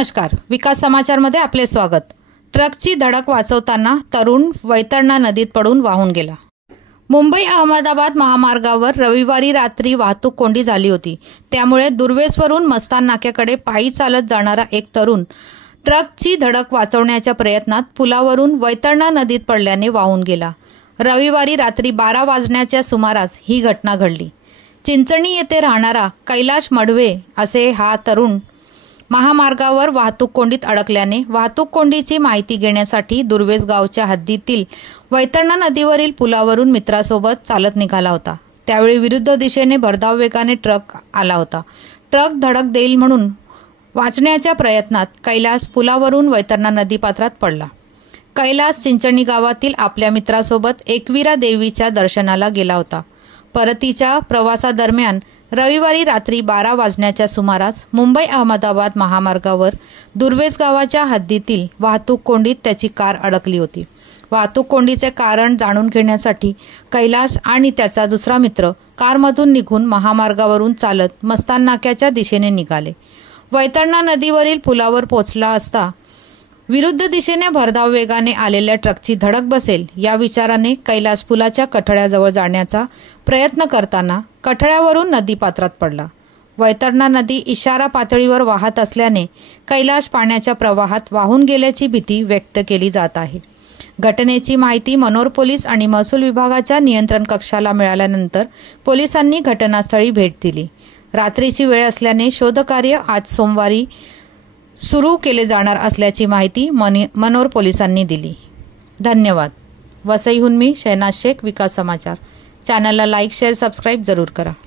नमस्कार, विकास समाचारमध्ये आपले स्वागत। ट्रकची धडक वाचवताना तरुण वैतरणा नदीत पडून वाहून गेला। मुंबई अहमदाबाद महामार्गावर रविवारी रात्री वाहतूक कोंडी झाली होती। त्यामुळे दुर्वेसवरून मस्तान नाक्याकडे पायी चालत जाणारा एक तरुण ट्रकची धडक वाचवण्याच्या प्रयत्नात पुलावरून वैतरणा नदीत पडल्याने वाहून गेला। रविवारी रात्री 12 वाजण्याच्या सुमारास ही घटना घडली। चिंचणी येथे राहणारा कैलाश मडवे असे हा तरुण महामार्गावर वाहतूक कोंडीत अडकल्याने वाहतूक कोंडीची माहिती घेण्यासाठी दुर्वेस गावच्या हद्दीतील वैतरणा नदीवरील पुलावरून मित्रासोबत चालत निघाला होता। त्यावेळी विरुद्ध दिशेने भरधाव वेगाने ट्रक आला होता। ट्रक धडक देईल म्हणून वाचण्याच्या प्रयत्नात कैलास पुलावरून वैतरणा नदीपात्रात पडला। कैलास चिंचणी गावातील आपल्या मित्रासोबत एकविरा देवीच्या दर्शनाला गेला होता। परतीच्या प्रवासादरम्यान रविवारी रात्री 12 वाजण्याच्या सुमारास मुंबई अहमदाबाद महामार्गावर दुर्वेस गावाच्या हद्दीतील वाहतूक कोंडीत त्याची कार अडकली होती। वाहतूक कोंडीचे कारण जाणून घेण्यासाठी कैलास आणि त्याचा दुसरा मित्र कारमधून निघून महामार्गावरून चालत मस्तान नाक्याच्या दिशेने निघाले। वैतरणा नदीवरील पुलावर पोहोचला असता विरुद्ध दिशेने भरधाव वेगाने आलेल्या ट्रकची धडक बसेल या विचाराने कैलास पुलाच्या कठड्याजवळ जाण्याचा प्रयत्न करताना कठड्यावरून नदीपात्रात पडला। वैतरणा नदी इशारा पातळीवर वाहत असल्याने कैलास पाण्याच्या प्रवाहात वाहून गेल्याची भीती व्यक्त केली जात आहे। घटनेची माहिती मनोर पोलीस आणि महसूल विभागाच्या नियंत्रण कक्षाला मिळाल्यानंतर पोलिसांनी घटनास्थळी भेट दिली। रात्रीची वेळ असल्याने शोधकार्य आज सोमवारी सुरू केले जाणार असल्याची माहिती मनोर पोलिसांनी दिली। धन्यवाद। वसईहून मी शहनाज शेख, विकास समाचार। चॅनलला लाईक, शेअर, सबस्क्राईब जरूर करा।